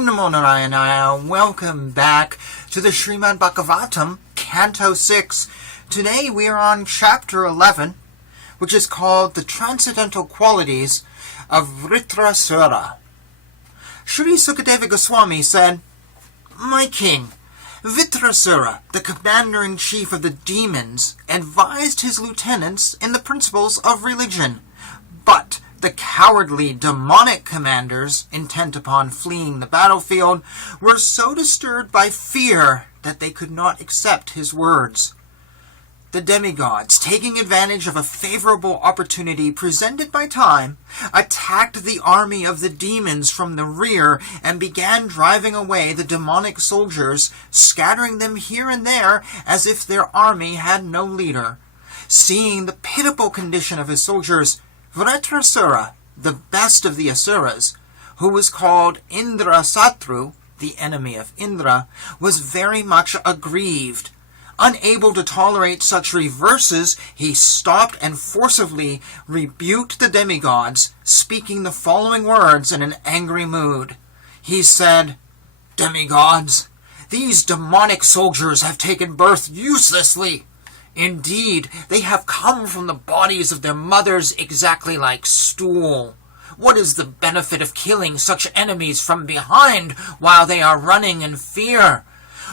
Om Namo Narayana. Welcome back to the Srimad Bhagavatam, Canto 6. Today we are on Chapter 11, which is called The Transcendental Qualities of Vrtrasura. Sri Sukadeva Goswami said, "My king, Vrtrasura, the commander-in-chief of the demons, advised his lieutenants in the principles of religion, but the cowardly demonic commanders, intent upon fleeing the battlefield, were so disturbed by fear that they could not accept his words. The demigods, taking advantage of a favorable opportunity presented by time, attacked the army of the demons from the rear and began driving away the demonic soldiers, scattering them here and there as if their army had no leader. Seeing the pitiable condition of his soldiers, Vrtrasura, the best of the Asuras, who was called Indrasatru, the enemy of Indra, was very much aggrieved. Unable to tolerate such reverses, he stopped and forcibly rebuked the demigods, speaking the following words in an angry mood. He said, 'Demigods, these demonic soldiers have taken birth uselessly. Indeed, they have come from the bodies of their mothers exactly like stool. What is the benefit of killing such enemies from behind while they are running in fear?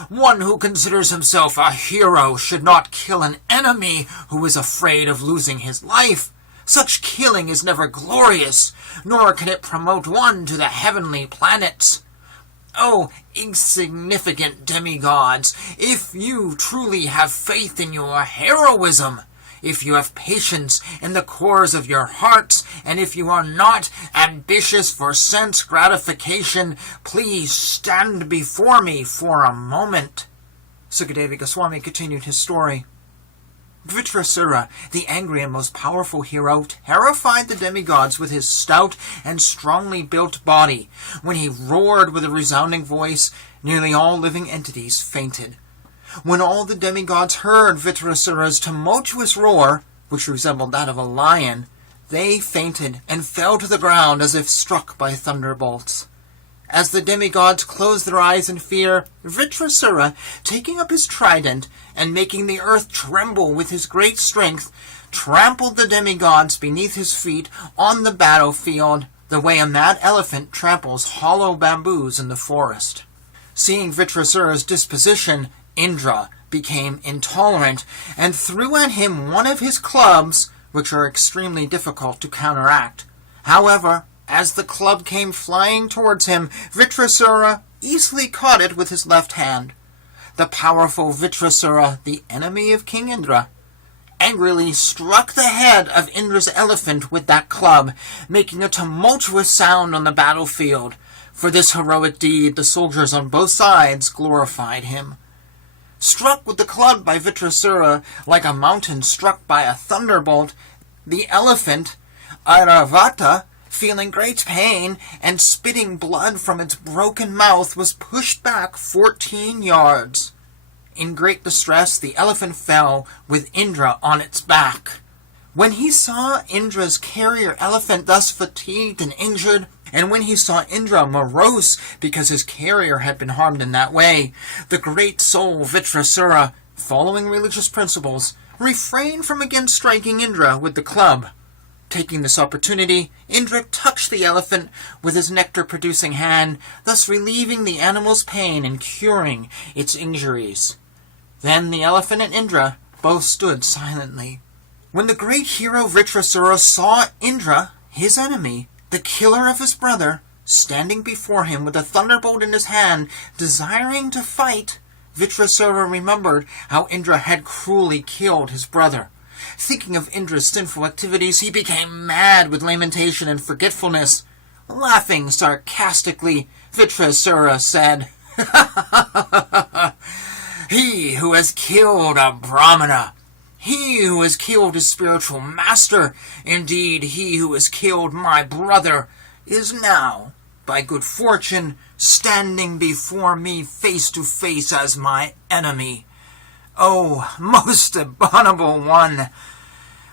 One who considers himself a hero should not kill an enemy who is afraid of losing his life. Such killing is never glorious, nor can it promote one to the heavenly planets. Oh, insignificant demigods, if you truly have faith in your heroism, if you have patience in the cores of your hearts, and if you are not ambitious for sense gratification, please stand before me for a moment." Sukadeva Goswami continued his story. Vrtrasura, the angry and most powerful hero, terrified the demigods with his stout and strongly built body. When he roared with a resounding voice, nearly all living entities fainted. When all the demigods heard Vrtrasura's tumultuous roar, which resembled that of a lion, they fainted and fell to the ground as if struck by thunderbolts. As the demigods closed their eyes in fear, Vrtrasura, taking up his trident and making the earth tremble with his great strength, trampled the demigods beneath his feet on the battlefield, the way a mad elephant tramples hollow bamboos in the forest. Seeing Vrtrasura's disposition, Indra became intolerant and threw at him one of his clubs, which are extremely difficult to counteract. However, as the club came flying towards him, Vrtrasura easily caught it with his left hand. The powerful Vrtrasura, the enemy of King Indra, angrily struck the head of Indra's elephant with that club, making a tumultuous sound on the battlefield. For this heroic deed, the soldiers on both sides glorified him. Struck with the club by Vrtrasura, like a mountain struck by a thunderbolt, the elephant, Airavata, feeling great pain and spitting blood from its broken mouth, was pushed back 14 yards. In great distress, the elephant fell with Indra on its back. When he saw Indra's carrier elephant thus fatigued and injured, and when he saw Indra morose because his carrier had been harmed in that way, the great soul Vrtrasura, following religious principles, refrained from again striking Indra with the club. Taking this opportunity, Indra touched the elephant with his nectar-producing hand, thus relieving the animal's pain and curing its injuries. Then the elephant and Indra both stood silently. When the great hero Vrtrasura saw Indra, his enemy, the killer of his brother, standing before him with a thunderbolt in his hand, desiring to fight, Vrtrasura remembered how Indra had cruelly killed his brother. Thinking of Indra's sinful activities, he became mad with lamentation and forgetfulness. Laughing sarcastically, Vrtrasura said, "He who has killed a Brahmana, he who has killed his spiritual master, indeed he who has killed my brother, is now, by good fortune, standing before me face to face as my enemy. O most abominable one,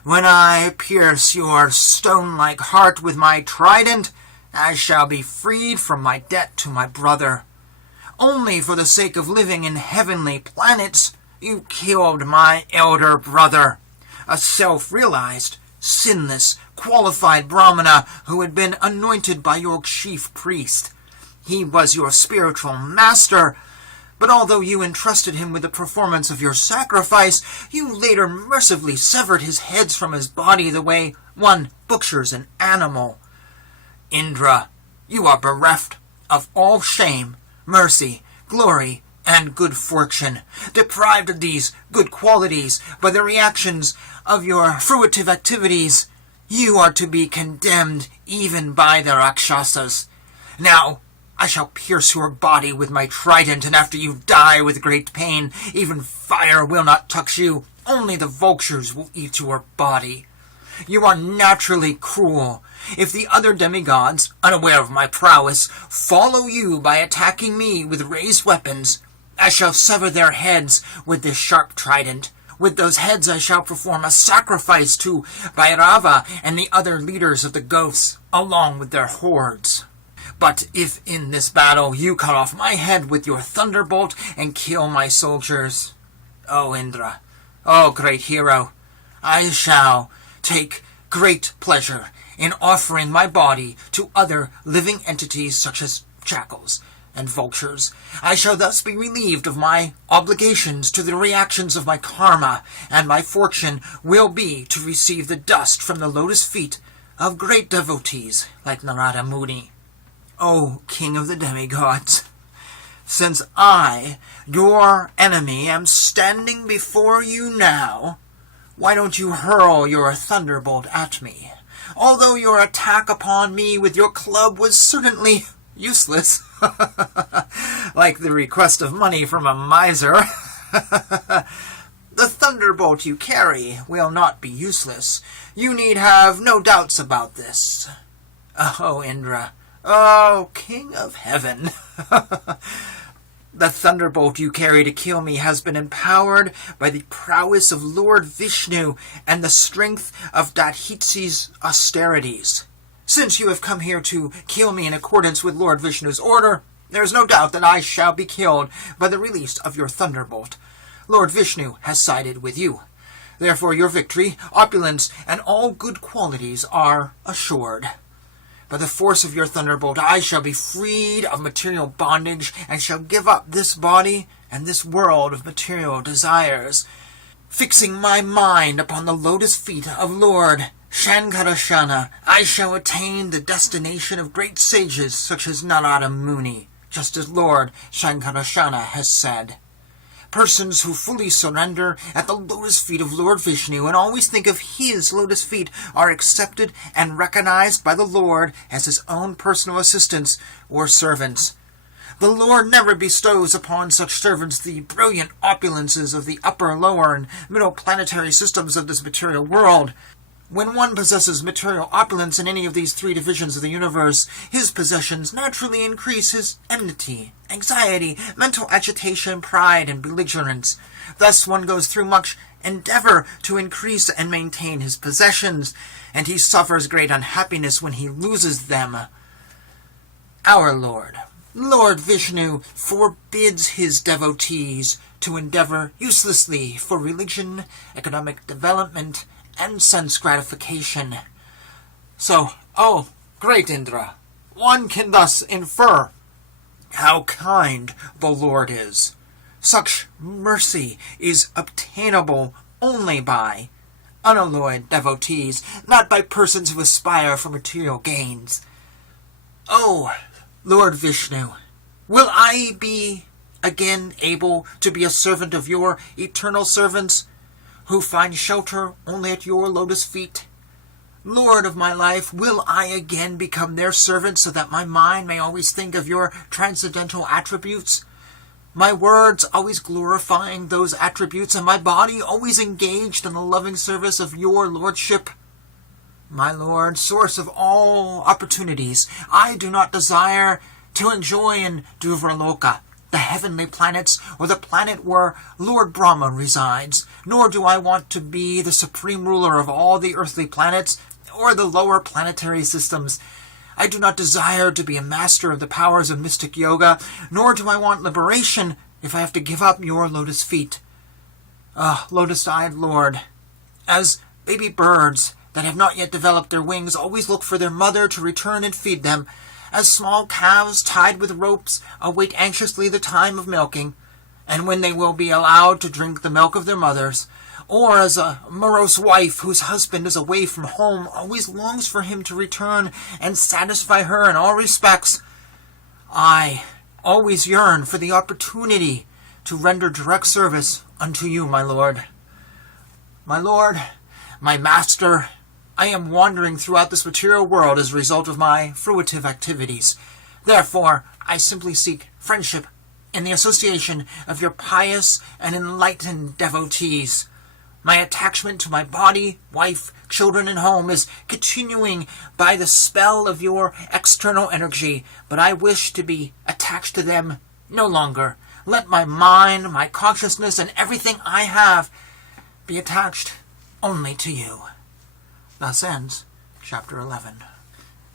when I pierce your stone-like heart with my trident, I shall be freed from my debt to my brother. Only for the sake of living in heavenly planets, you killed my elder brother, a self-realized, sinless, qualified Brahmana who had been anointed by your chief priest. He was your spiritual master, but although you entrusted him with the performance of your sacrifice, you later mercifully severed his heads from his body the way one butchers an animal. Indra, you are bereft of all shame, mercy, glory, and good fortune, deprived of these good qualities by the reactions of your fruitive activities. You are to be condemned even by the Rakshasas. Now, I shall pierce your body with my trident, and after you die with great pain, even fire will not touch you. Only the vultures will eat your body. You are naturally cruel. If the other demigods, unaware of my prowess, follow you by attacking me with raised weapons, I shall sever their heads with this sharp trident. With those heads I shall perform a sacrifice to Bhairava and the other leaders of the ghosts, along with their hordes. But if in this battle you cut off my head with your thunderbolt and kill my soldiers, O Indra, O great hero, I shall take great pleasure in offering my body to other living entities such as jackals and vultures. I shall thus be relieved of my obligations to the reactions of my karma, and my fortune will be to receive the dust from the lotus feet of great devotees like Narada Muni. O King of the demigods, since I, your enemy, am standing before you now, why don't you hurl your thunderbolt at me? Although your attack upon me with your club was certainly useless, like the request of money from a miser, the thunderbolt you carry will not be useless. You need have no doubts about this. Oh, Indra, oh, King of Heaven, the thunderbolt you carry to kill me has been empowered by the prowess of Lord Vishnu and the strength of Dadhitsi's austerities. Since you have come here to kill me in accordance with Lord Vishnu's order, there is no doubt that I shall be killed by the release of your thunderbolt. Lord Vishnu has sided with you. Therefore your victory, opulence, and all good qualities are assured. By the force of your thunderbolt, I shall be freed of material bondage and shall give up this body and this world of material desires, fixing my mind upon the lotus feet of Lord Shankarashana. I shall attain the destination of great sages such as Narada Muni, just as Lord Shankarashana has said. Persons who fully surrender at the lotus feet of Lord Vishnu and always think of his lotus feet are accepted and recognized by the Lord as his own personal assistants or servants. The Lord never bestows upon such servants the brilliant opulences of the upper, lower, and middle planetary systems of this material world. When one possesses material opulence in any of these three divisions of the universe, his possessions naturally increase his enmity, anxiety, mental agitation, pride, and belligerence. Thus one goes through much endeavor to increase and maintain his possessions, and he suffers great unhappiness when he loses them. Our Lord, Lord Vishnu, forbids his devotees to endeavor uselessly for religion, economic development, and sense gratification. So, oh, great Indra, one can thus infer how kind the Lord is. Such mercy is obtainable only by unalloyed devotees, not by persons who aspire for material gains. Oh, Lord Vishnu, will I be again able to be a servant of your eternal servants, who find shelter only at your lotus feet? Lord of my life, will I again become their servant so that my mind may always think of your transcendental attributes, my words always glorifying those attributes, and my body always engaged in the loving service of your lordship? My Lord, source of all opportunities, I do not desire to enjoy in Dhuvraloka, the heavenly planets, or the planet where Lord Brahma resides, nor do I want to be the supreme ruler of all the earthly planets, or the lower planetary systems. I do not desire to be a master of the powers of mystic yoga, nor do I want liberation if I have to give up your lotus feet. Lotus-eyed Lord, as baby birds that have not yet developed their wings always look for their mother to return and feed them, as small calves tied with ropes await anxiously the time of milking, and when they will be allowed to drink the milk of their mothers, or as a morose wife whose husband is away from home always longs for him to return and satisfy her in all respects, I always yearn for the opportunity to render direct service unto you, my Lord. My Lord, my Master, I am wandering throughout this material world as a result of my fruitive activities. Therefore, I simply seek friendship and the association of your pious and enlightened devotees. My attachment to my body, wife, children, and home is continuing by the spell of your external energy, but I wish to be attached to them no longer. Let my mind, my consciousness, and everything I have be attached only to you. Thus ends chapter 11.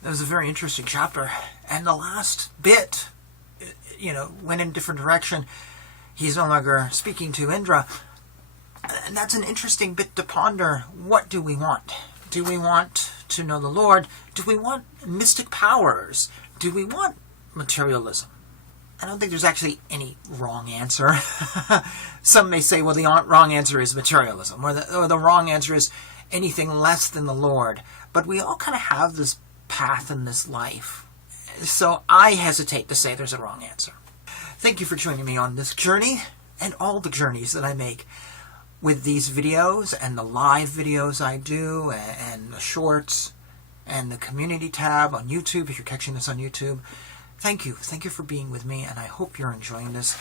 That was a very interesting chapter, and the last bit, went in a different direction. He's no longer speaking to Indra. And that's an interesting bit to ponder. What do we want? Do we want to know the Lord? Do we want mystic powers? Do we want materialism? I don't think there's actually any wrong answer. Some may say, well, the wrong answer is materialism, or the wrong answer is anything less than the Lord. But we all kind of have this path in this life. So I hesitate to say there's a wrong answer. Thank you for joining me on this journey, and all the journeys that I make with these videos and the live videos I do and the shorts and the community tab on YouTube, if you're catching this on YouTube. Thank you. Thank you for being with me, and I hope you're enjoying this.